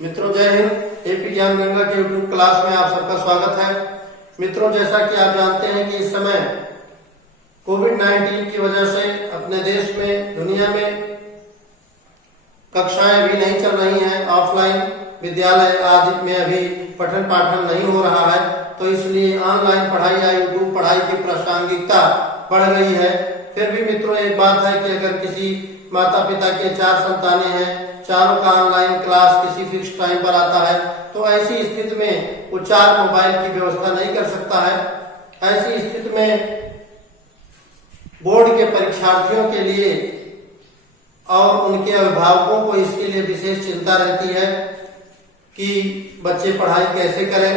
मित्रों जय हिंद। एपी ज्ञान गंगा के यूट्यूब क्लास में आप सबका स्वागत है। मित्रों जैसा कि आप जानते हैं कि इस समय कोविड-19 की वजह से अपने देश में, दुनिया में कक्षाएं भी नहीं चल रही हैं। ऑफलाइन विद्यालय आदि में अभी पठन पाठन नहीं हो रहा है, तो इसलिए ऑनलाइन पढ़ाई या यूट्यूब पढ़ाई की प्रासंगिकता बढ़ गई है। फिर भी मित्रों एक बात है कि अगर किसी माता पिता के 4 संतानें हैं, चारों का ऑनलाइन क्लास किसी फिक्स टाइम पर आता है, तो ऐसी स्थिति में वो 4 मोबाइल की व्यवस्था नहीं कर सकता है। ऐसी स्थिति में बोर्ड के परीक्षार्थियों के लिए और उनके अभिभावकों को इसके लिए विशेष चिंता रहती है कि बच्चे पढ़ाई कैसे करें,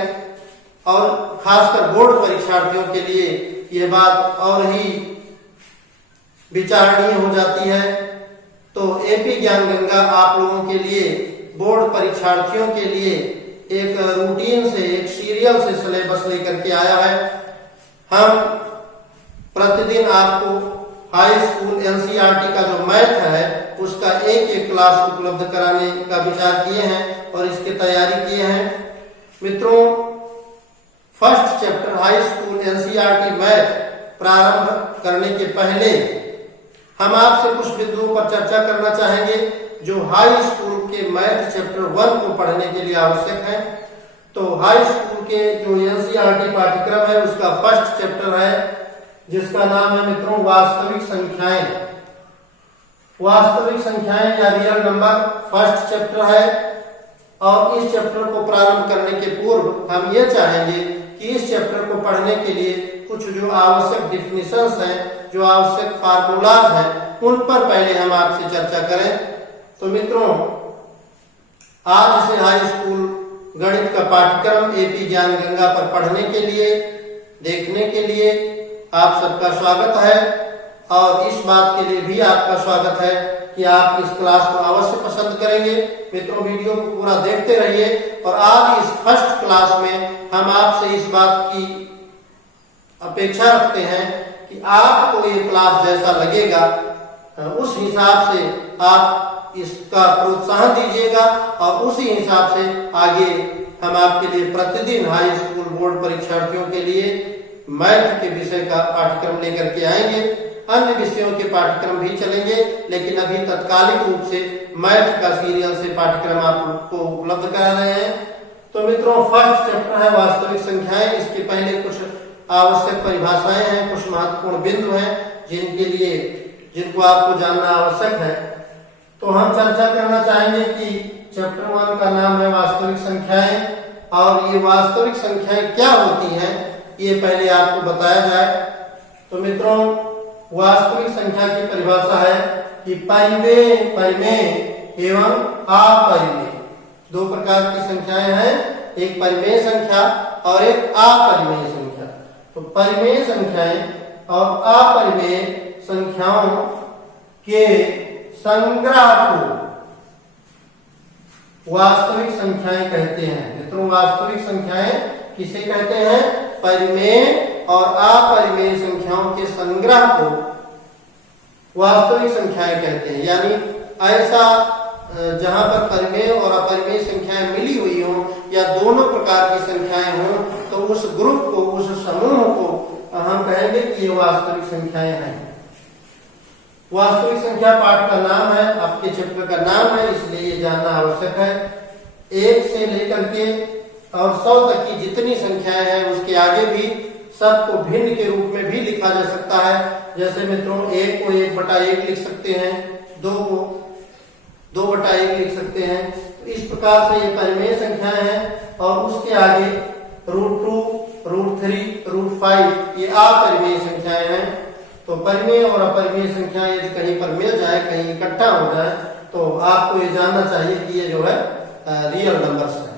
और खासकर बोर्ड परीक्षार्थियों के लिए ये बात और ही विचारणीय हो जाती है। तो एपी ज्ञान गंगा आप लोगों के लिए, बोर्ड परीक्षार्थियों के लिए एक रूटीन से, एक सीरियल से सिलेबस लेकर के आया है। हम प्रतिदिन आपको हाई स्कूल एनसीईआरटी का जो मैथ है उसका एक क्लास उपलब्ध कराने का विचार किए हैं और इसकी तैयारी किए हैं। मित्रों first chapter high school NCERT math प्रारंभ करने के पहले हम आपसे कुछ बिंदुओं पर चर्चा करना चाहेंगे जो हाई स्कूल के मैथ चैप्टर 1 को पढ़ने के लिए आवश्यक है। तो हाई स्कूल के जो एनसीईआरटी पाठ्यक्रम है उसका फर्स्ट चैप्टर है जिसका नाम है मित्रों वास्तविक संख्याएं। वास्तविक संख्याएं या रियल नंबर फर्स्ट चैप्टर है। और इस चैप्टर को प्रारंभ करने के पूर्व हम ये चाहेंगे कि इस चैप्टर को पढ़ने के लिए कुछ जो आवश्यक डिफिनेशंस हैं, जो आवश्यक फार्मूलाज हैं, उन पर पहले हम आपसे चर्चा करें। तो मित्रों आज से हाई स्कूल गणित का पाठ्यक्रम एपी ज्ञान गंगा पर पढ़ने के लिए, देखने के लिए आप सबका स्वागत है। और इस बात के लिए भी आपका स्वागत है कि आप इस क्लास को अवश्य पसंद करेंगे। मित्रों वीडियो को पूरा देखते रहिए। और आज इस फर्स्ट क्लास में हम आपसे इस बात की अपेक्षा रखते हैं कि आपको ये क्लास जैसा लगेगा उस हिसाब से आप इसका प्रोत्साहन दीजिएगा और उसी हिसाब से आगे हम आपके लिए प्रतिदिन हाई स्कूल बोर्ड परीक्षार्थियों के लिए मैथ के विषय का पाठ्यक्रम लेकर के आएंगे। अन्य विषयों के पाठ्यक्रम भी चलेंगे, लेकिन अभी तत्कालिक रूप से मैथ का सीरियल से पाठ्यक्रम आपको उपलब्ध करा रहे हैं। तो मित्रों फर्स्ट चैप्टर है वास्तविक संख्याएं। इसके पहले कुछ आवश्यक परिभाषाएं हैं, कुछ महत्वपूर्ण बिंदु हैं जिनको आपको जानना आवश्यक है। तो हम चर्चा करना चाहेंगे कि चैप्टर 1 का नाम है वास्तविक संख्याएं, और ये वास्तविक संख्याएं क्या होती हैं ये पहले आपको बताया जाए। तो मित्रों वास्तविक संख्या की परिभाषा है कि परिमेय, परिमेय एवं अपरिमेय, 2 प्रकार की संख्याएं हैं, एक परिमेय संख्या और एक अपरिमेय संख्या। तो परिमेय संख्याएं और अपरिमेय संख्याओं के संग्रह को वास्तविक संख्याएं कहते हैं। मित्रों वास्तविक संख्याएं किसे कहते हैं? परिमेय और अपरिमेय संख्याओं के संग्रह को वास्तविक संख्याएं कहते हैं। यानी ऐसा जहां पर परिमेय और अपरिमेय संख्याएं मिली हुई हों या दोनों प्रकार की संख्याएं हों, तो उस ग्रुप को, उस समूह को हम कहेंगे कि ये वास्तविक संख्याएं हैं। वास्तविक संख्या पाठ का नाम है, आपके चैप्टर का नाम है, इसलिए ये जानना आवश्यक है। 1 से लेकर के और 100 तक की जितनी संख्याएं हैं उसके आगे भी सबको भिन्न के रूप में भी लिखा जा सकता है। जैसे मित्रों 1 को 1/1 लिख सकते हैं, 2 को 2/1 लिख सकते हैं। तो इस प्रकार से ये परिमेय संख्याएं हैं। और उसके आगे √2, √3, √5 ये अपरिमेय संख्याएं हैं। तो परिमेय और अपरिमेय संख्याएं यदि कहीं पर मिल जाए, कहीं इकट्ठा हो जाए, तो आपको ये जानना चाहिए कि ये जो है रियल नंबर्स है।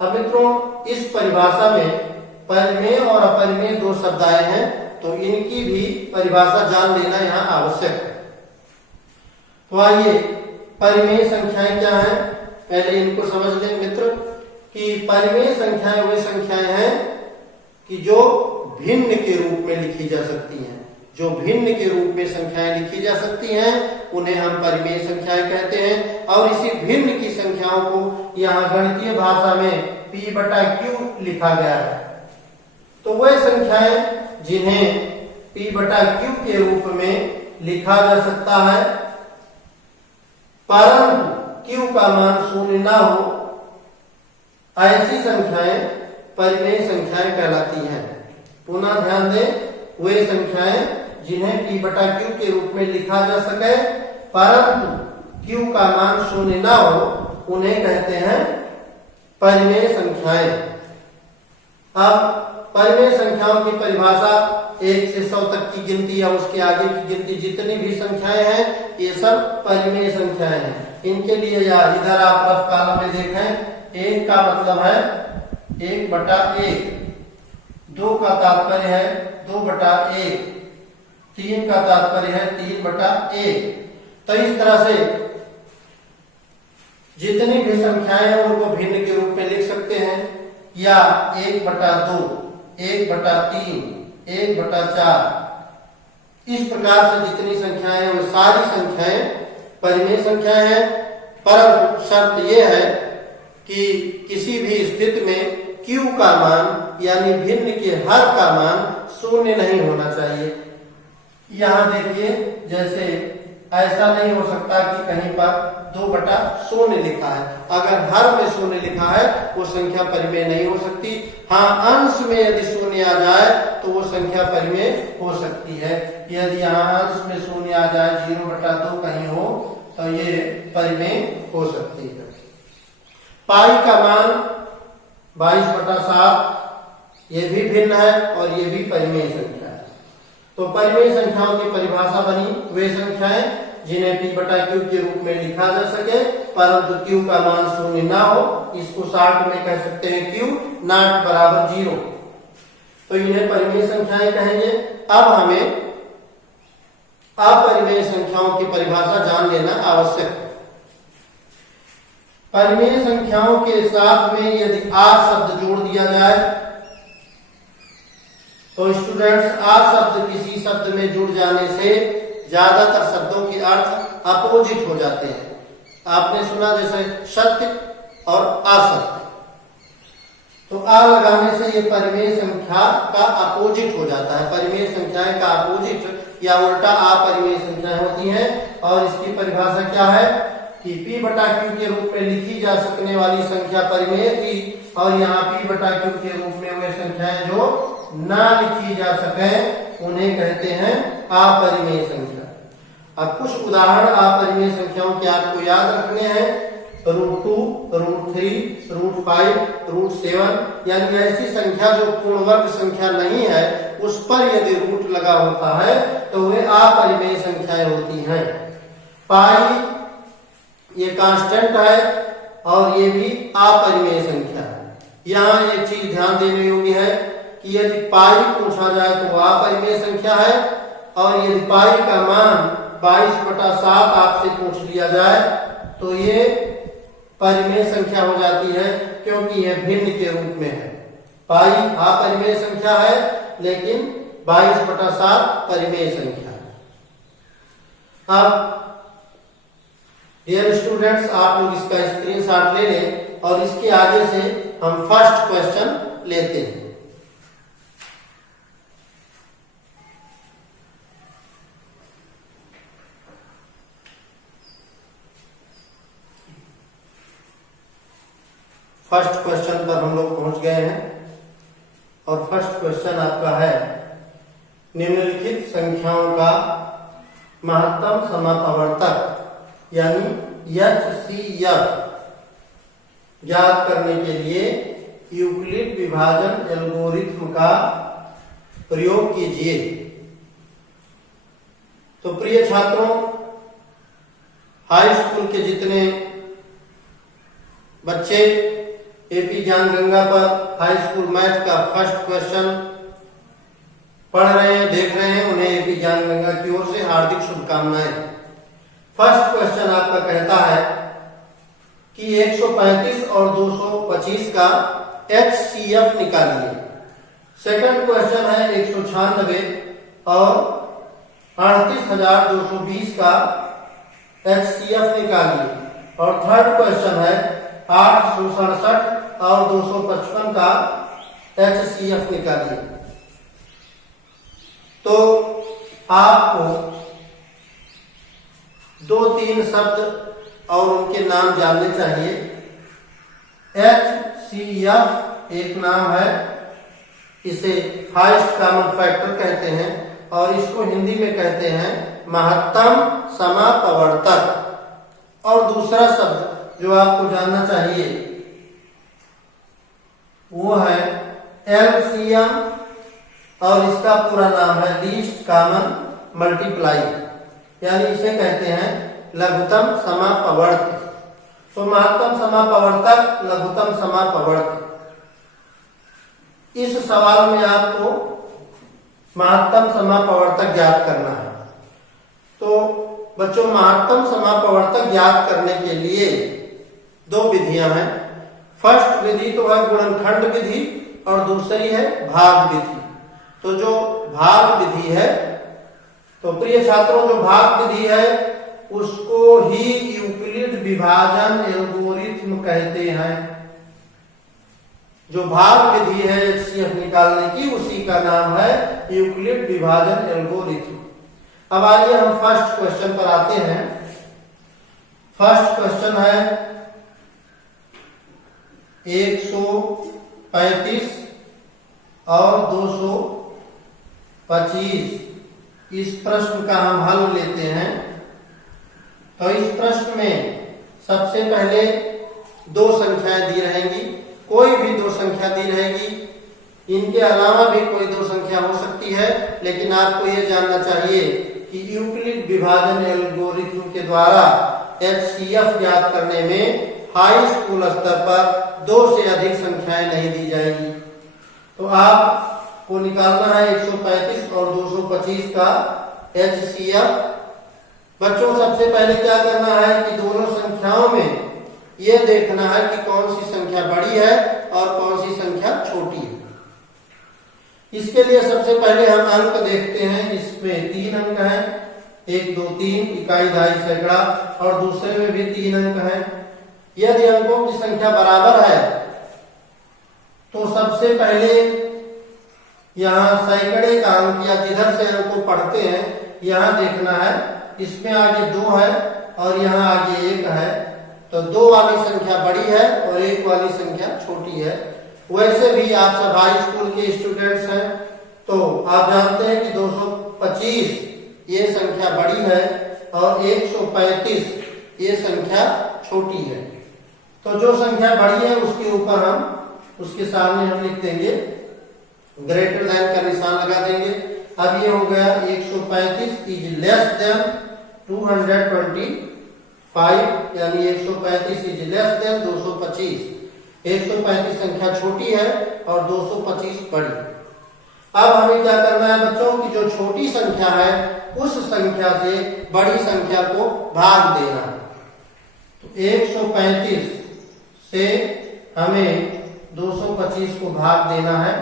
अब मित्रों इस परिभाषा में परिमेय और अपरिमेय 2 शब्द आए हैं, तो इनकी भी परिभाषा जान लेना यहाँ आवश्यक है। तो आइए परिमेय संख्याएं क्या हैं पहले इनको समझ लें मित्र। कि परिमेय संख्याएं वे संख्याएं हैं कि जो भिन्न के रूप में लिखी जा सकती हैं। जो भिन्न के रूप में संख्याएं लिखी जा सकती हैं उन्हें हम परिमेय संख्याएं कहते हैं। और इसी भिन्न की संख्याओं को यहाँ गणितीय भाषा में p बटा q लिखा गया है। तो वह संख्याएं जिन्हें p बटा q के रूप में लिखा जा सकता है परंतु q का मान शून्य ना हो, ऐसी संख्याएं परिमेय संख्याएं कहलाती हैं। पुनः ध्यान दें, वे संख्याएं जिन्हें p बटा q के रूप में लिखा जा सके परंतु q का मान शून्य ना हो, उन्हें कहते हैं परिमेय संख्याएं। अब परिमेय संख्याओं की परिभाषा 1 से 100 तक की गिनती या उसके आगे की गिनती जितनी भी संख्याएं हैं ये सब परिमेय संख्याएं हैं। इनके लिए या इधर आप रफ कॉलम में देखें, 1 का मतलब है 1 बटा 1, 2 का तात्पर्य है 2 बटा 1, 3 का तात्पर्य है 3 बटा 1। तो इस तरह से जितनी भी संख्याएं हैं उनको भिन्न के रूप में लिख सकते हैं, या 1 बटा 2, 1 बटा 3, 1 बटा 4। इस प्रकार से जितनी संख्याएं हैं वो सारी संख्याएं परिमेय संख्याएं हैं। परंतु शर्त यह है कि किसी भी स्थिति में q का मान यानी भिन्न के हर का मान शून्य नहीं होना चाहिए। यहाँ देखिए, जैसे ऐसा नहीं हो सकता कि कहीं पर 2 बटा शून्य लिखा है, अगर हर में शून्य लिखा है वो संख्या परिमेय नहीं हो सकती। हाँ, अंश में यदि शून्य आ जाए तो वो संख्या परिमेय हो सकती है। यदि यहाँ अंश में शून्य आ जाए 0 बटा 2 कहीं हो तो ये परिमेय हो सकती है। पाई का मान 22 बटा 7 ये भी भिन्न है और ये भी परिमेय संख्या है। तो परिमेय संख्याओं की परिभाषा बनी वे संख्याएं जिन्हें p बटा q के रूप में लिखा जा सके परंतु q का मान शून्य ना हो। इसको शॉर्ट में कह सकते हैं q नॉट बराबर 0। तो इन्हें परिमेय संख्याएं कहेंगे। अब हमें अपरिमेय संख्याओं की परिभाषा जान लेना आवश्यक है। परिमेय संख्याओं के साथ में यदि r शब्द जोड़ दिया जाए तो स्टूडेंट्स r शब्द किसी शब्द में जुड़ जाने से ज्यादातर शब्दों के अर्थ अपोजिट हो जाते हैं। आपने सुना जैसे सत्य और असत्य, तो आ लगाने से ये परिमेय संख्या का अपोजिट हो जाता है। परिमेय संख्याएं का अपोजिट या उल्टा अपरिमेय संख्याएं होती हैं। और इसकी परिभाषा क्या है कि p बटा q के रूप में लिखी जा सकने वाली संख्या परिमेय थी और यहाँ p बटा q के रूप में वे संख्याएं जो ना लिखी जा सके उन्हें कहते हैं अपरिमेय संख्या। अब कुछ उदाहरण अपरिमेय संख्याओं के आपको याद रखने हैं। √2, √3, √5, √7 यानी ऐसी संख्या जो पूर्ण वर्ग संख्या नहीं है उस पर यदि रूट लगा होता है तो वे अपरिमेय संख्याएं होती हैं। पाई ये कांस्टेंट है और ये भी अपरिमेय संख्या है। यहाँ एक चीज ध्यान देने योग्य है कि यदि पाई पूछा जाए तो वह अपरिमेय संख्या है और यदि पाई का मान 22 बटा 7 आपसे पूछ लिया जाए तो ये परिमेय संख्या हो जाती है क्योंकि यह भिन्न के रूप में है। पाई अपरिमेय संख्या है लेकिन 22 बटा 7 परिमेय संख्या है। अब डियर स्टूडेंट्स, आप लोग इसका स्क्रीनशॉट ले लें और इसके आगे से हम फर्स्ट क्वेश्चन लेते हैं। फर्स्ट क्वेश्चन पर हम लोग पहुंच गए हैं और फर्स्ट क्वेश्चन आपका है निम्नलिखित संख्याओं का महत्तम समापवर्तक यानी HCF ज्ञात करने के लिए यूक्लिड विभाजन एल्गोरिथ्म का प्रयोग कीजिए। तो प्रिय छात्रों, हाई स्कूल के जितने बच्चे एपी ज्ञानगंगा पर हाई स्कूल मैथ का फर्स्ट क्वेश्चन पढ़ रहे हैं, देख रहे हैं, उन्हें एपी ज्ञानगंगा की ओर से हार्दिक शुभकामनाएं। फर्स्ट क्वेश्चन आपका कहता है कि 135 और 225 का HCF निकालिए। सेकंड क्वेश्चन है 196 और 38,220 का HCF निकालिए। और थर्ड क्वेश्चन है 867 और 255 का HCF निकालिए। तो आपको 2-3 शब्द और उनके नाम जानने चाहिए। HCF एक नाम है, इसे हाईएस्ट कॉमन फैक्टर कहते हैं और इसको हिंदी में कहते हैं महत्तम समापवर्तक। और दूसरा शब्द जो आपको जानना चाहिए वो है LCM और इसका पूरा नाम है लीस्ट कॉमन मल्टीप्लाई, यानी इसे कहते हैं लघुत्तम समापवर्तक। तो महत्तम समापवर्तक, लघुत्तम समापवर्तक, इस सवाल में आपको महत्तम समापवर्तक ज्ञात करना है। तो बच्चों, महत्तम समापवर्तक ज्ञात करने के लिए 2 विधियां हैं। फर्स्ट विधि तो है गुणनखंड विधि और दूसरी है भाग विधि। तो जो भाग विधि है, तो प्रिय छात्रों, जो भाग विधि है उसको ही यूक्लिड विभाजन एल्गोरिथ्म कहते हैं। जो भाग विधि है HCF निकालने की, उसी का नाम है यूक्लिड विभाजन एल्गोरिथ्म। अब आइए हम फर्स्ट क्वेश्चन पर आते हैं। फर्स्ट क्वेश्चन है 135 और 225। इस प्रश्न का हम हल लेते हैं। तो इस प्रश्न में सबसे पहले 2 संख्याएं दी रहेंगी, कोई भी 2 संख्या दी रहेगी। इनके अलावा भी कोई 2 संख्या हो सकती है, लेकिन आपको यह जानना चाहिए कि यूक्लिड विभाजन एल्गोरिथ्म के द्वारा HCF ज्ञात करने में हाई स्कूल स्तर पर 2 से अधिक संख्याएं नहीं दी जाएगी। तो आपको निकालना है 135 और 225 का HCF। बच्चों, सबसे पहले क्या करना है कि दोनों संख्याओं में यह देखना है कि कौन सी संख्या बड़ी है और कौन सी संख्या छोटी है। इसके लिए सबसे पहले हम अंक देखते हैं। इसमें 3 अंक हैं, 1, 2, 3 इकाई, दहाई, सैकड़ा, और दूसरे में भी 3 अंक हैं। यदि अंकों की संख्या बराबर है तो सबसे पहले यहाँ सैकड़े का अंक या जिधर से अंक को पढ़ते हैं यहाँ देखना है। इसमें आगे 2 है और यहाँ आगे 1 है, तो 2 वाली संख्या बड़ी है और 1 वाली संख्या छोटी है। वैसे भी आप सब हाई स्कूल के स्टूडेंट्स हैं, तो आप जानते हैं कि 225 ये संख्या बड़ी है और 135 ये संख्या छोटी है। तो जो संख्या बड़ी है उसके ऊपर हम, उसके सामने हम लिख देंगे ग्रेटर देन का निशान लगा देंगे। अब ये हो गया 135 इज लेस देन 225, यानी 135 इज लेस देन 225। 135 संख्या छोटी है और 225 बड़ी। अब हमें क्या करना है बच्चों की जो छोटी संख्या है उस संख्या से बड़ी संख्या को भाग देना है। तो 135 से हमें 225 को भाग देना है।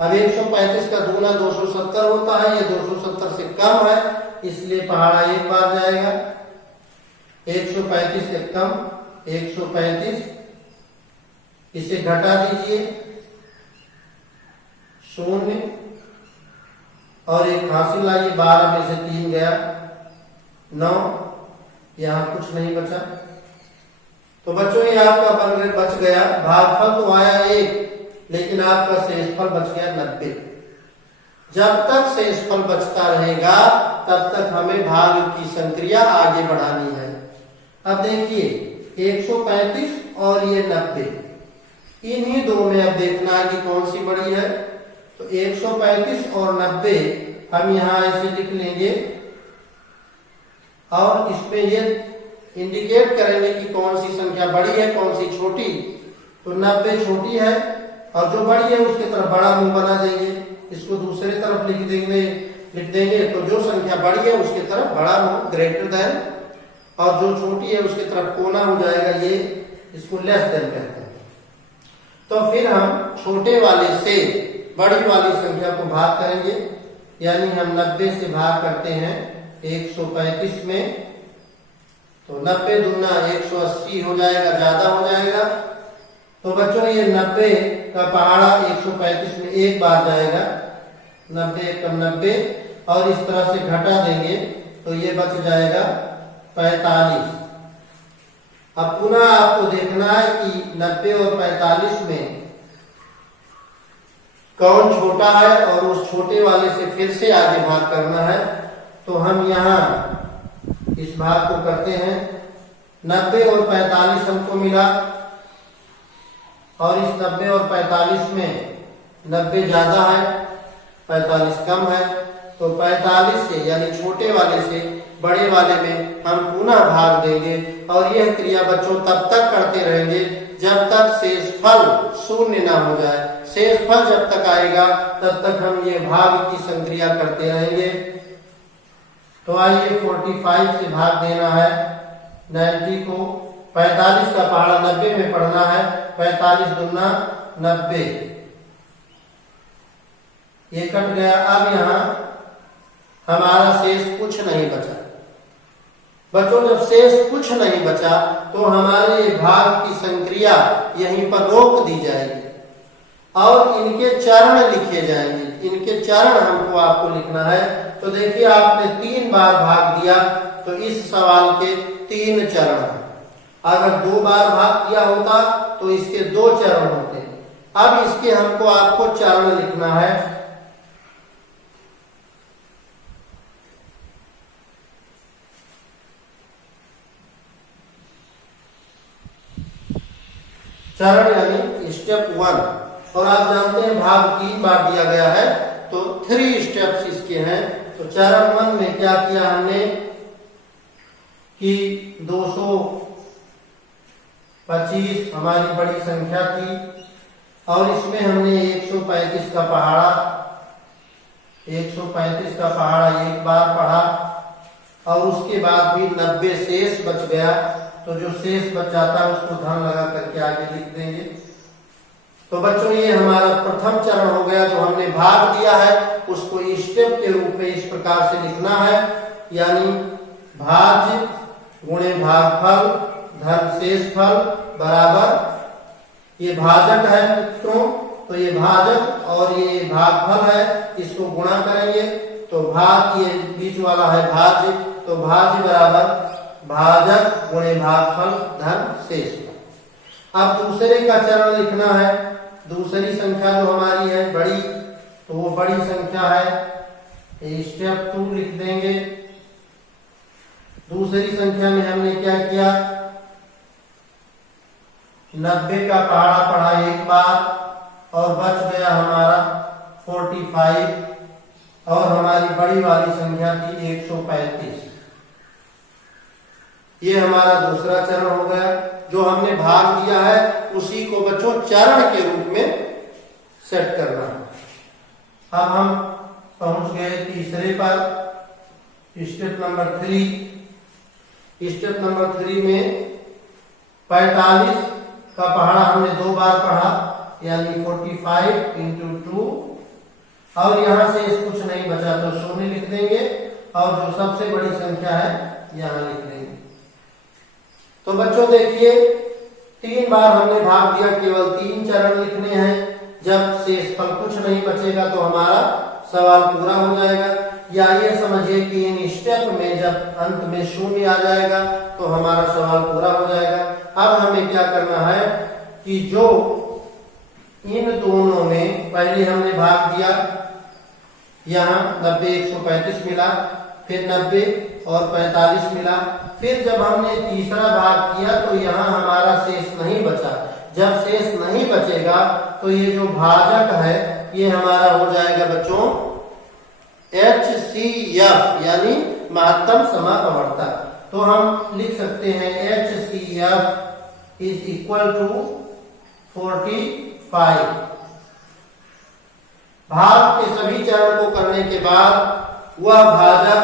अब 135 का दूना 270 होता है, ये 270 से कम है, इसलिए पहाड़ा 1 बार जाएगा। 135 से कम 135, इसे घटा दीजिए 0 और एक हासिल लाइए, 12 में से 3 गया 9, यहां कुछ नहीं बचा। तो बच्चों ये आपका बच गया, भागफल तो आया 1, लेकिन आपका शेषफल बच गया 90। जब तक शेषफल बचता रहेगा तब तक हमें भाग की संक्रिया आगे बढ़ानी है। अब देखिए 135 और ये 90, इन्हीं 2 में अब देखना है कि कौन सी बड़ी है। तो 135 और 90 हम यहाँ ऐसे लिख लेंगे और इसमें ये इंडिकेट करेंगे कि कौन सी संख्या बड़ी है कौन सी छोटी। तो 90 छोटी है और जो बड़ी है उसके तरफ बड़ा मुंह बना देंगे, इसको दूसरे तरफ लिख देंगे। तो जो संख्या बड़ी है उसके तरफ बड़ा मुंह ग्रेटर देन, और जो छोटी है उसके तरफ कोना हो जाएगा, ये इसको लेस देन कहते हैं। तो फिर हम छोटे वाले से बड़ी वाली संख्या को भाग करेंगे। यानी हम 90 से भाग करते हैं 135 में, तो 90 दूना 180 हो जाएगा, ज्यादा हो जाएगा। तो बच्चों ये 90 का पहाड़ा 135 में एक बार जाएगा, 90 कम 90, और इस तरह से घटा देंगे तो ये बच जाएगा 45। अब पुनः आपको देखना है कि 90 और 45 में कौन छोटा है और उस छोटे वाले से फिर से आगे भाग करना है। तो हम यहाँ इस भाग को करते हैं। 90 और 45 हमको मिला, और इस 90 और 45 में 90 ज्यादा है, 45 कम है, तो 45 से यानी छोटे वाले से बड़े वाले में हम पुनः भाग देंगे। और यह क्रिया बच्चों तब तक करते रहेंगे जब तक शेषफल शून्य ना हो जाए। शेषफल जब तक आएगा तब तक हम ये भाग की संक्रिया करते रहेंगे। तो आइए 45 से भाग देना है 90 को। 45 का पहाड़ा 90 में पढ़ना है, 45 दूना 90, ये कट गया। अब यहाँ हमारा शेष कुछ नहीं बचा। बच्चों जब शेष कुछ नहीं बचा तो हमारे ये भाग की संक्रिया यहीं पर रोक दी जाएगी और इनके चरण लिखे जाएंगे। इनके चरण हमको आपको लिखना है। तो देखिए आपने 3 बार भाग दिया तो इस सवाल के 3 चरण हैं। अगर 2 बार भाग दिया होता तो इसके 2 चरण होते। अब इसके हमको आपको चरण लिखना है। चरण यानी स्टेप 1, और आप जानते हैं भाग 3 बार दिया गया है तो 3 स्टेप्स इसके हैं। तो चरण 1 में क्या किया हमने कि 225 हमारी बड़ी संख्या थी, और इसमें हमने 135 का पहाड़ा 135 का पहाड़ा एक बार पढ़ा, और उसके बाद भी 90 शेष बच गया। तो जो शेष बच जाता है उसको धन लगा करके आगे लिख देंगे। तो बच्चों ये हमारा प्रथम चरण हो गया। जो हमने भाग दिया है उसको स्टेप के रूप में इस प्रकार से लिखना है, यानी भाज्य गुणे भागफल धन शेषफल बराबर, ये भाजक है मित्रों, तो ये भाजक और ये भागफल है, इसको गुणा करेंगे तो भाग, ये बीच वाला है भाज्य, तो भाज्य बराबर भाजक गुणे भागफल धन शेषफल। अब दूसरे का चरण लिखना है। दूसरी संख्या जो हमारी है बड़ी, तो वो बड़ी संख्या है, स्टेप 2 लिख देंगे। दूसरी संख्या में हमने क्या किया, 90 का पहाड़ा पढ़ा एक बार और बच गया हमारा 45, और हमारी बड़ी वाली संख्या थी 135। ये हमारा दूसरा चरण हो गया। जो हमने भाग दिया है उसी को बच्चों चरण के रूप में सेट करना है। अब हम पहुंच गए तीसरे पर, स्टेप नंबर 3। स्टेप नंबर 3 में 45 का पहाड़ा हमने 2 बार पढ़ा, यानी 45 इंटू 2, और यहां से इस कुछ नहीं बचा तो शून्य लिख देंगे, और जो सबसे बड़ी संख्या है यहां लिख देंगे। तो बच्चों देखिए 3 बार हमने भाग दिया, केवल 3 चरण लिखने हैं। जब शेषफल कुछ नहीं बचेगा तो हमारा सवाल पूरा हो जाएगा। या ये समझिए कि इन स्टेप में जब अंत में शून्य आ जाएगा तो हमारा सवाल पूरा हो जाएगा। अब हमें क्या करना है कि जो इन दोनों में पहले हमने भाग दिया, यहाँ 90 135 मिला, फिर 90 और 45 मिला, फिर जब हमने तीसरा भाग किया तो यहाँ हमारा शेष नहीं बचा। जब शेष नहीं बचेगा तो ये जो भाजक है ये हमारा हो जाएगा बच्चों HCF, यानी महत्तम समापवर्तक। तो हम लिख सकते हैं HCF इज इक्वल टू 45। भाग के सभी चरण को करने के बाद वह भाजक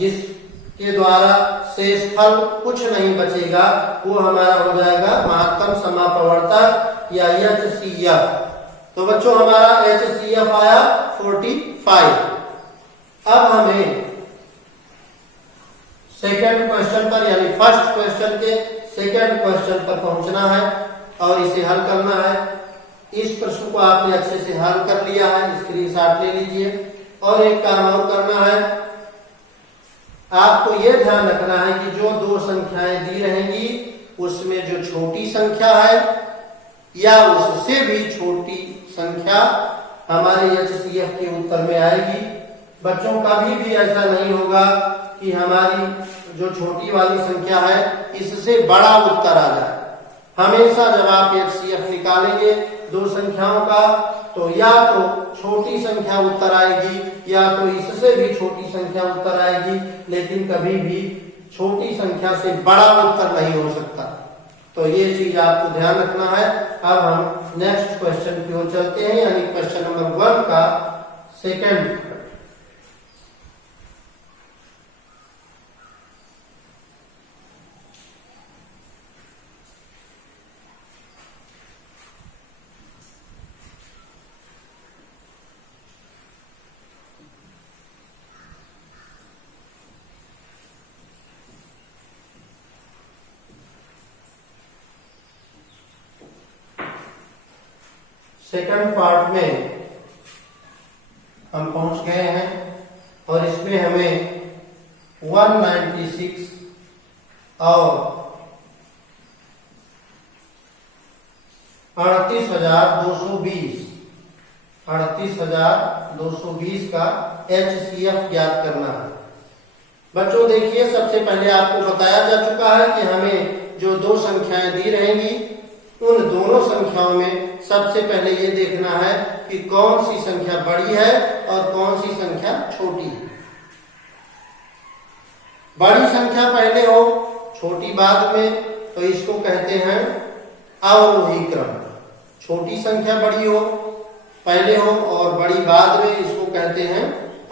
जिसके द्वारा शेषफल कुछ नहीं बचेगा वो हमारा हो जाएगा महत्तम समापवर्तक या HCF। तो बच्चों हमारा HCF आया 45। अब हमें सेकंड क्वेश्चन पर यानी फर्स्ट क्वेश्चन के सेकंड क्वेश्चन पर पहुंचना है और इसे हल करना है। इस प्रश्न को आपने अच्छे से हल कर लिया है, स्क्रीनशॉट ले लीजिए। और एक काम और करना है, आपको यह ध्यान रखना है कि जो दो संख्याएं दी रहेंगी उसमें जो छोटी संख्या है या उससे भी छोटी संख्या हमारे HCF के उत्तर में आएगी। बच्चों कभी भी ऐसा नहीं होगा कि हमारी जो छोटी वाली संख्या है इससे बड़ा उत्तर आ जाए। हमेशा जब आप HCF निकालेंगे दो संख्याओं का तो या तो छोटी संख्या उत्तर आएगी या तो इससे भी छोटी संख्या उत्तर आएगी, लेकिन कभी भी छोटी संख्या से बड़ा उत्तर नहीं हो सकता। तो ये चीज आपको ध्यान रखना है। अब हम नेक्स्ट क्वेश्चन की ओर चलते हैं, यानी क्वेश्चन नंबर 1 का सेकंड। सेकंड पार्ट में हम पहुंच गए हैं और इसमें हमें 196 और 38,220 का HCF ज्ञात करना है। बच्चों देखिए, सबसे पहले आपको बताया जा चुका है कि हमें जो दो संख्याएं दी रहेंगी उन दोनों संख्याओं में सबसे पहले ये देखना है कि कौन सी संख्या बड़ी है और कौन सी संख्या छोटी है। बड़ी संख्या पहले हो, छोटी बाद में, तो इसको कहते हैं अवरोही क्रम। छोटी संख्या बड़ी हो पहले हो और बड़ी बाद में, इसको कहते हैं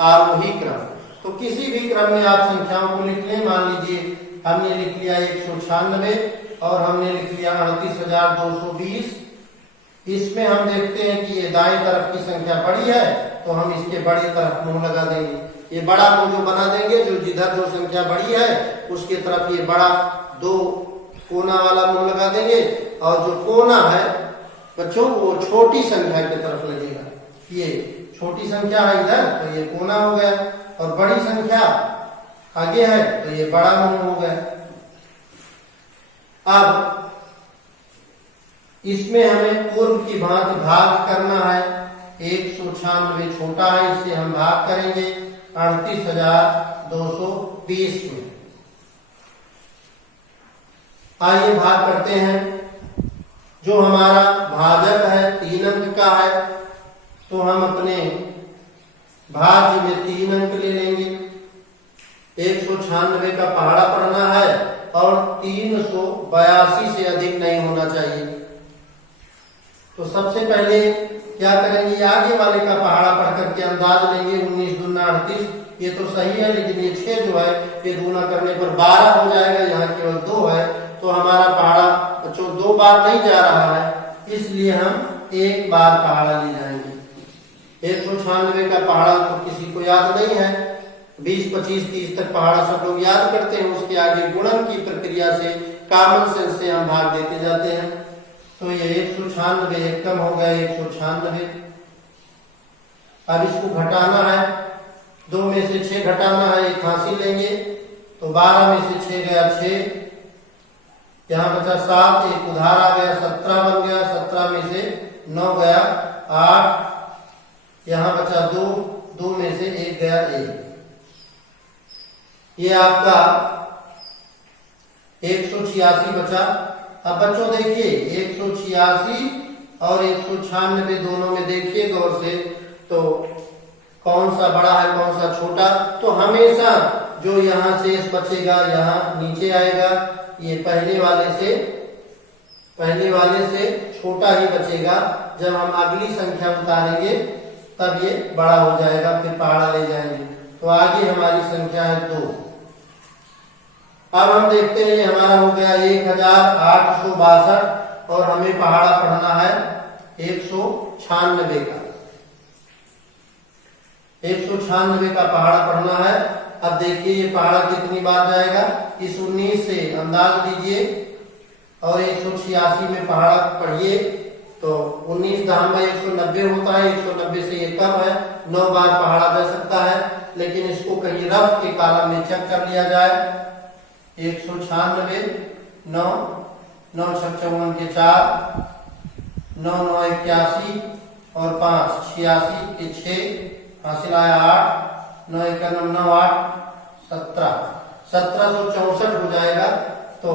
आरोही क्रम। तो किसी भी क्रम में आप संख्याओं को लिख लें। मान लीजिए हमने लिख लिया 196 और हमने लिख लिया 38,220। इसमें हम देखते हैं कि ये दाएं तरफ की संख्या बड़ी है तो हम इसके बड़ी तरफ मुंह लगा देंगे। ये बड़ा मुंह जो बना देंगे, जो जिधर जो संख्या बड़ी है उसके तरफ ये बड़ा दो कोना वाला मुंह लगा देंगे, और जो कोना है बच्चों वो छोटी संख्या की तरफ लगेगा। ये छोटी संख्या है इधर तो ये कोना हो गया, और बड़ी संख्या आगे है तो ये बड़ा मुंह हो गया। अब इसमें हमें पूर्व की भांति भाग करना है। 196 छोटा है, इससे हम भाग करेंगे 38,220 में। आइए भाग करते हैं। जो हमारा भाजक है 3 अंक का है तो हम अपने भाज्य में 3 अंक ले लेंगे। 196 का पहाड़ा पढ़ना है और 382 से अधिक नहीं होना चाहिए। तो सबसे पहले क्या करेंगे, आगे वाले का पहाड़ा पढ़ करके अंदाज लेंगे। 19 दूना 38, ये तो सही है, लेकिन ये 6 जो है ये दूना करने पर 12 हो जाएगा, यहाँ केवल 2 है तो हमारा पहाड़ा बच्चों 2 बार नहीं जा रहा है, इसलिए हम 1 बार पहाड़ा ले जाएंगे। 196 का पहाड़ा तो किसी को याद नहीं है, 20, 25, 30 तक पहाड़ा सब लोग याद करते हैं। उसके आगे गुणन की प्रक्रिया से, कॉमन सेंस से हम भाग देते जाते हैं। तो ये 196 एक कम हो गया 196। अब इसको घटाना है, 2 में से 6 घटाना है, एक हासिल लेंगे तो 12 में से 6 गया 6, यहाँ बचा 7, एक उधार आ गया 17 बन गया, 17 में से 9 गया 8, यहाँ बचा 2, 2 में से 1 गया 1। ये आपका 186 बचा। अब बच्चों देखिए 186 और 196 दोनों में देखिए गौर से, तो कौन सा बड़ा है कौन सा छोटा। तो हमेशा जो यहाँ शेष बचेगा यहाँ नीचे आएगा, ये पहले वाले से छोटा ही बचेगा। जब हम अगली संख्या उतारेंगे तब ये बड़ा हो जाएगा, फिर पहाड़ा ले जाएंगे। तो आगे हमारी संख्या है 2। अब हम देखते हैं ये हमारा हो गया 1862 और हमें पहाड़ा पढ़ना है 196 का। 196 का पहाड़ा पढ़ना है। अब देखिए ये पहाड़ा कितनी बार जाएगा, इस 19 से अंदाज लीजिए और 186 में पहाड़ा पढ़िए तो 19 दाम में 190 होता है। 190 से ये कम है, 9 बार पहाड़ा जा सकता है। लेकिन इसको कहीं रफ के कॉलम में चेक कर लिया जाए। 196 9 9 6 54 के 4 9 9 81 और 5 86 के 6 हासिल आया 8 9 1 9 8 17 1764 हो जाएगा। तो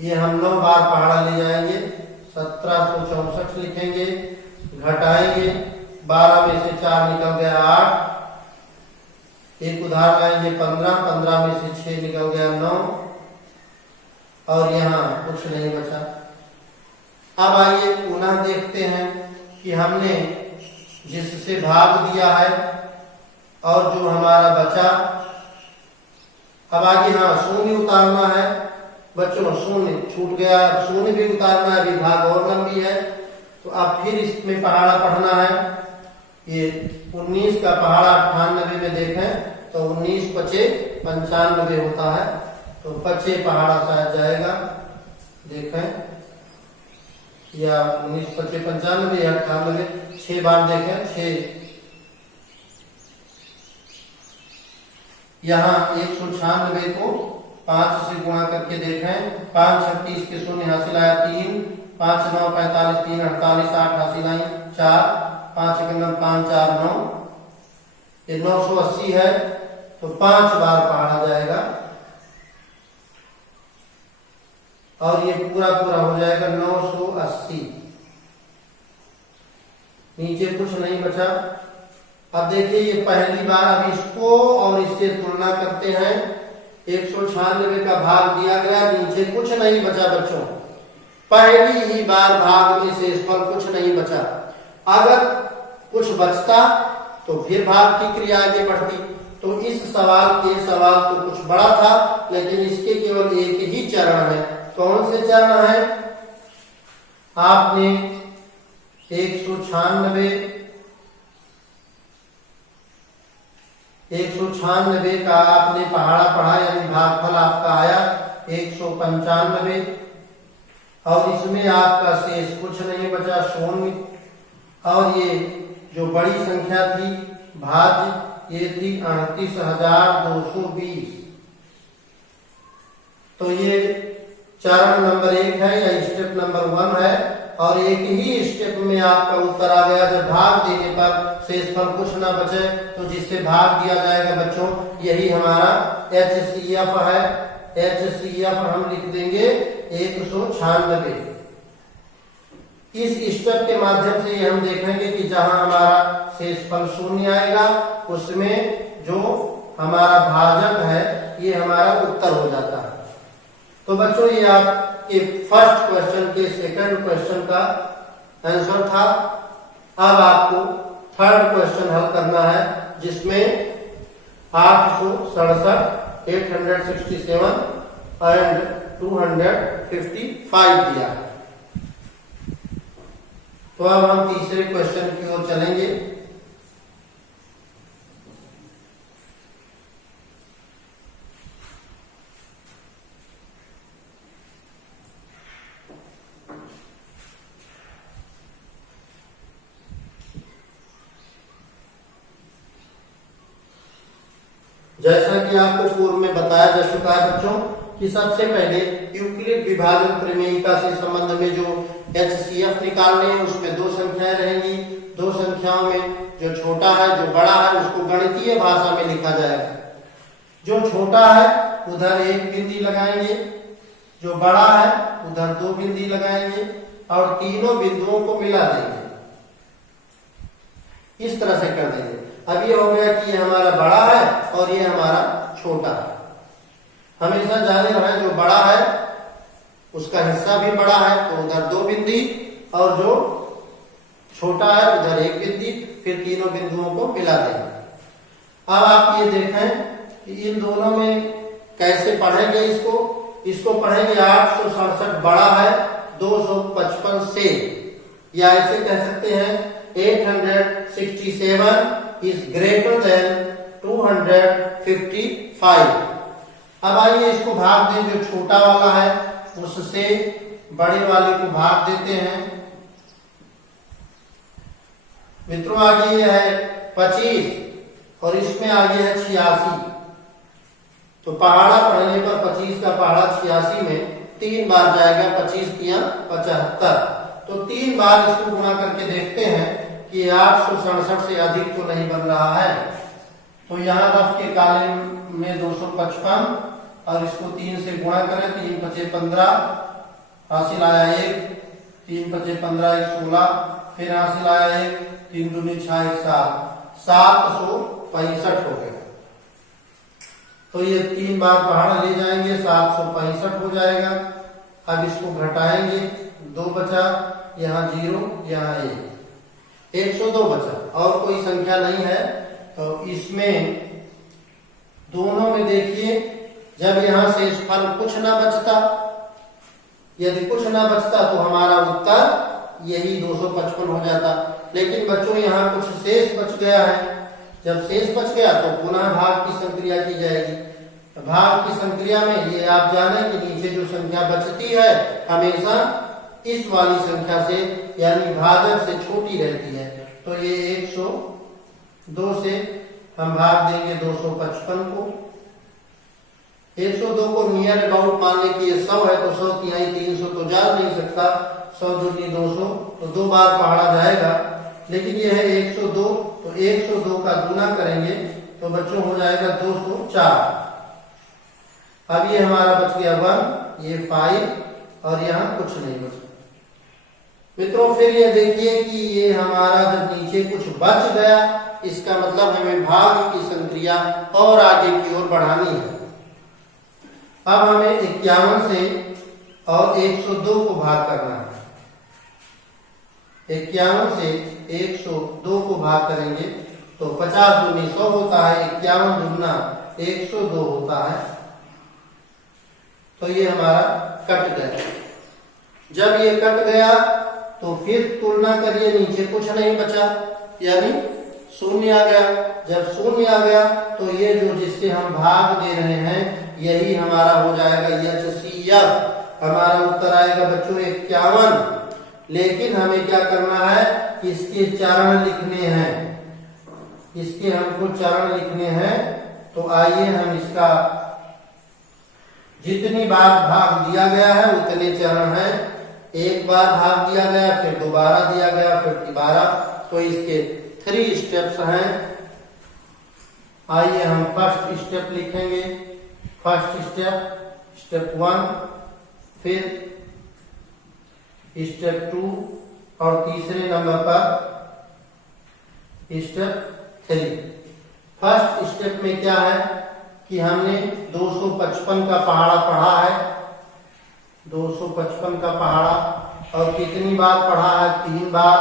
ये हम 9 बार पहाड़ा ले जाएंगे, 1764 लिखेंगे, घटाएंगे 12 में से 4 निकल गया 8, एक उधार लाएंगे 15, 15 में से 6 निकल गया 9 और यहाँ कुछ नहीं बचा। अब आइए पुनः देखते हैं कि हमने जिससे भाग दिया है और जो हमारा बचा। अब आगे हाँ शून्य उतारना है बच्चों, शून्य छूट गया, शून्य भी उतारना है, अभी भाग और लंबी है। तो अब फिर इसमें पहाड़ा पढ़ना है। ये 19 का पहाड़ा 98 में देखें तो 19 पचे 95 होता है, तो पचे पहाड़ा शायद जाएगा, देखें या 19 पचे 95 या 98, 6 बार देखें 6। यहाँ 196 को 5 से गुणा करके देखें, 5 36 के शून्य हासिल आया 3, 5 9 45 3 48 8 हासिल आई 4, 5 1 5 4 9, ये 980 है तो 5 बार पहाड़ा जाएगा और ये पूरा पूरा हो जाएगा 980। नीचे कुछ नहीं बचा। अब देखिए ये पहली बार, अब इसको और इससे तुलना करते हैं। 196 का भाग दिया गया, नीचे कुछ नहीं बचा बच्चों, पहली ही बार भाग में से इस पर कुछ नहीं बचा। अगर कुछ बचता तो फिर भाग की क्रिया आगे बढ़ती। तो इस सवाल तो कुछ बड़ा था, लेकिन इसके केवल एक ही चरण है। कौन से चरण है? आपने 196 का आपने पहाड़ा पढ़ा, यानी भागफल आपका आया 195 और इसमें आपका शेष कुछ नहीं बचा, शून्य। और ये जो बड़ी संख्या थी भाज्य, ये थी 38,220। तो ये चरण नंबर 1 है या स्टेप नंबर 1 है और एक ही स्टेप में आपका उत्तर आ गया। जब भाग देने पर शेषफल कुछ ना बचे तो जिससे भाग दिया जाएगा बच्चों, यही हमारा HCF है। HCF हम लिख देंगे 196। इस स्टेप के माध्यम से हम देखेंगे कि जहां हमारा शेषफल शून्य आएगा उसमें जो हमारा भाजक है ये हमारा उत्तर हो जाता है। तो बच्चों ये आपके फर्स्ट क्वेश्चन के सेकंड क्वेश्चन का आंसर था। अब आपको थर्ड क्वेश्चन हल करना है जिसमें 867 867 एंड 255 दिया है। तो अब हम तीसरे क्वेश्चन की ओर चलेंगे। जैसा कि आपको पूर्व में बताया जा चुका है बच्चों कि सबसे पहले यूक्लिड विभाजन प्रमेयिका से संबंध में जो HCF निकालने हैं उसमें 2 संख्याएं रहेंगी। 2 संख्याओं में जो छोटा है जो बड़ा है उसको गणितीय भाषा में लिखा जाएगा। जो छोटा है उधर 1 बिंदी लगाएंगे, जो बड़ा है उधर 2 बिंदी लगाएंगे और तीनों बिंदुओं को मिला देंगे। इस तरह से कर देंगे। अब ये हो गया कि ये हमारा बड़ा है और ये हमारा छोटा है। हमेशा जाने रहे जो बड़ा है उसका हिस्सा भी बड़ा है तो उधर 2 बिंदी और जो छोटा है उधर 1 बिंदी, फिर तीनों बिंदुओं को मिला देंगे। अब आप ये देखें कि इन दोनों में कैसे पढ़ेंगे इसको पढ़ेंगे 867 बड़ा है 255 से, या ऐसे कह सकते हैं 867 इज ग्रेटर देन 255। अब आइए इसको भाग दें, जो छोटा वाला है उससे बड़े वाले को भाग देते हैं। मित्रों आगे ये है 25 और इसमें आगे है 86। तो पहाड़ा पढ़ने पर 25 का पहाड़ा 86 में 3 बार जाएगा, 25 तिया 75। तो 3 बार इसको गुणा करके देखते हैं कि 867 से अधिक तो नहीं बन रहा है। तो यहाँ रफ के काले में 255 और इसको 3 से गुणा करें, 3 पचे 15 हासिल आया 1, 3 पचे 15 1 16, फिर हासिल आया 1, 3 दूनी 6 1 7, 765 हो गया। तो ये 3 बार पहाड़ा ले जाएंगे, 765 हो जाएगा। अब इसको घटाएंगे, 2 बचा, यहाँ 0 यहाँ 1, 102 बचा और कोई संख्या नहीं है। तो इसमें दोनों में देखिए, जब यहां से फल कुछ ना बचता, यदि कुछ ना बचता तो हमारा उत्तर यही 255 हो जाता। लेकिन बच्चों यहाँ कुछ शेष बच गया है। जब शेष बच गया तो पुनः भाग की संक्रिया की जाएगी। तो भाग की संक्रिया में ये आप जाने कि नीचे जो संख्या बचती है हमेशा इस वाली संख्या से यानी भाजक से छोटी रहती है। तो ये 102 से हम भाग देंगे 255 को। 102 को नियर अबाउट मान ले कि ये 100 है, तो 100 तिहाई 300 तो जा नहीं सकता, 100 दूनी 200, तो 2 बार पहाड़ा जाएगा। लेकिन ये है 102, तो 102 का गुना करेंगे तो बच्चों हो जाएगा 204। अब ये हमारा बच गया 1, ये 5 और यहाँ कुछ नहीं बचा। मित्रों फिर ये देखिए कि ये हमारा जब नीचे कुछ बच गया, इसका मतलब हमें भाग की संक्रिया और आगे की ओर बढ़ानी है। अब हमें 51 से और 102 को भाग करना है। 51 से 102 को भाग करेंगे तो 50 दूनी 100 होता है, 51 दूना 102 होता है। तो ये हमारा कट गया। जब ये कट गया तो फिर तुलना करिए, नीचे कुछ नहीं बचा यानी शून्य आ गया। जब शून्य आ गया तो ये जो जिससे हम भाग दे रहे हैं यही हमारा हो जाएगा HCF। हमारा उत्तर आएगा बच्चों 51। लेकिन हमें क्या करना है, इसके चरण लिखने हैं, इसके हमको चरण लिखने हैं। तो आइए हम इसका जितनी बार भाग दिया गया है उतने चरण हैं। एक बार भाग दिया गया, फिर दोबारा दिया गया, फिर दोबारा। तो इसके 3 स्टेप्स हैं। आइए हम फर्स्ट स्टेप लिखेंगे। फर्स्ट स्टेप, स्टेप 1, फिर स्टेप 2 और तीसरे नंबर पर स्टेप 3। फर्स्ट स्टेप में क्या है कि हमने 255 का पहाड़ा पढ़ा है, 255 का पहाड़ा, और कितनी बार पढ़ा है, 3 बार।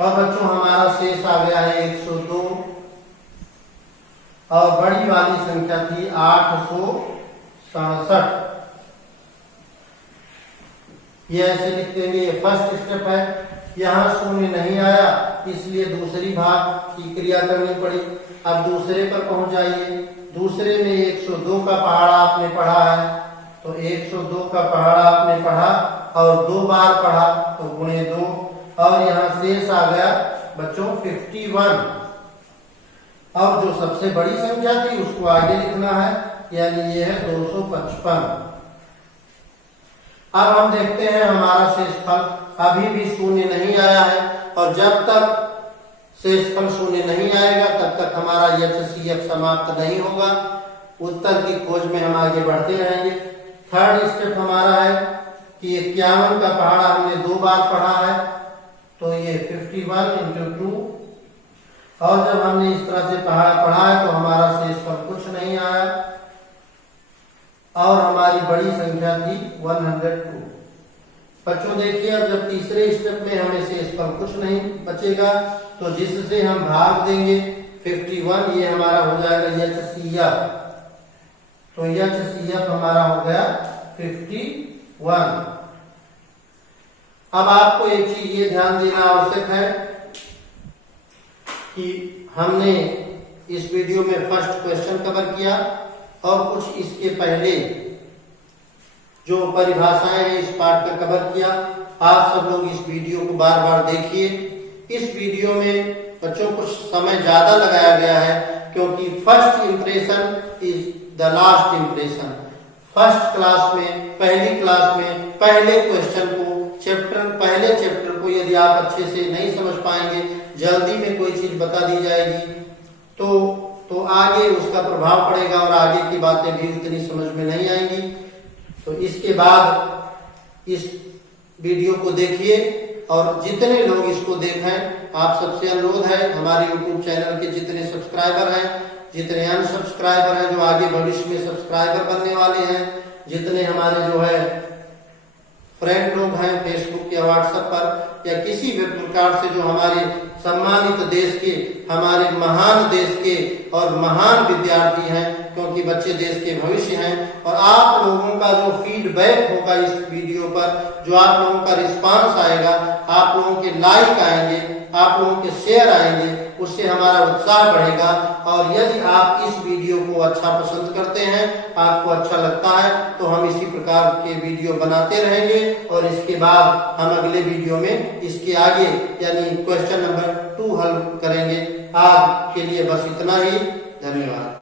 और बच्चों हमारा शेष आ गया है 102 और बड़ी वाली संख्या थी 867। ये ऐसे लिख देंगे। ये फर्स्ट स्टेप है। यहाँ शून्य नहीं आया इसलिए दूसरी भाग की क्रिया करनी पड़ी। अब दूसरे पर पहुंच जाइए। दूसरे में 102 का पहाड़ा आपने पढ़ा है, तो 102 का पहाड़ा आपने पढ़ा और 2 बार पढ़ा तो गुणे 2 और यहाँ शेष आ गया बच्चों 51। अब जो सबसे बड़ी संख्या थी उसको आगे लिखना है, यानी ये है 255। अब हम देखते हैं हमारा शेषफल अभी भी शून्य नहीं आया है, और जब तक शेषफल शून्य नहीं आएगा तब तक हमारा HCF समाप्त नहीं होगा। उत्तर की खोज में हम आगे बढ़ते रहेंगे। थर्ड स्टेप हमारा है कि 51 का पहाड़ा हमने 2 बार पढ़ा है, तो ये 51 × 2, और जब हमने इस तरह से पहाड़ा पढ़ा है तो हमारा शेषफल कुछ नहीं आया और हमारी बड़ी संख्या थी 102। बच्चों देखिए, अब जब तीसरे स्टेप में हमें शेषफल कुछ नहीं बचेगा तो जिससे हम भाग देंगे 51, ये हमारा हो जाएगा HCF। तो HCF हमारा हो गया 51। अब आपको एक चीज ये ध्यान देना आवश्यक है कि हमने इस वीडियो में फर्स्ट क्वेश्चन कवर किया और कुछ इसके पहले जो परिभाषाएं हैं इस पार्ट का कवर किया। आप सब लोग इस वीडियो को बार बार देखिए। इस वीडियो में बच्चों को समय ज्यादा लगाया गया है क्योंकि first impression is the last impression. First class में, पहली क्लास में पहले क्वेश्चन को, पहले चैप्टर को यदि आप अच्छे से नहीं समझ पाएंगे, जल्दी में कोई चीज बता दी जाएगी तो आगे उसका प्रभाव पड़ेगा और आगे की बातें भी उतनी समझ में नहीं आएंगी। तो इसके बाद इस वीडियो को देखिए और जितने लोग इसको देखें, आप सबसे अनुरोध है, हमारे YouTube चैनल के जितने सब्सक्राइबर हैं, जितने अनसब्सक्राइबर हैं जो आगे भविष्य में सब्सक्राइबर बनने वाले हैं, जितने हमारे जो है फ्रेंड लोग हैं फेसबुक या व्हाट्सएप पर या किसी भी प्रकार से जो हमारे सम्मानित देश के, हमारे महान देश के और महान विद्यार्थी हैं, क्योंकि बच्चे देश के भविष्य हैं। और आप लोगों का जो फीडबैक होगा इस वीडियो पर, जो आप लोगों का रिस्पांस आएगा, आप लोगों के लाइक आएंगे, आप लोगों के शेयर आएंगे, उससे हमारा उत्साह बढ़ेगा। और यदि आप इस वीडियो को अच्छा पसंद करते हैं, आपको अच्छा लगता है, तो हम इसी प्रकार के वीडियो बनाते रहेंगे और इसके बाद हम अगले वीडियो में इसके आगे यानी क्वेश्चन नंबर 2 हल करेंगे। आज के लिए बस इतना ही। धन्यवाद।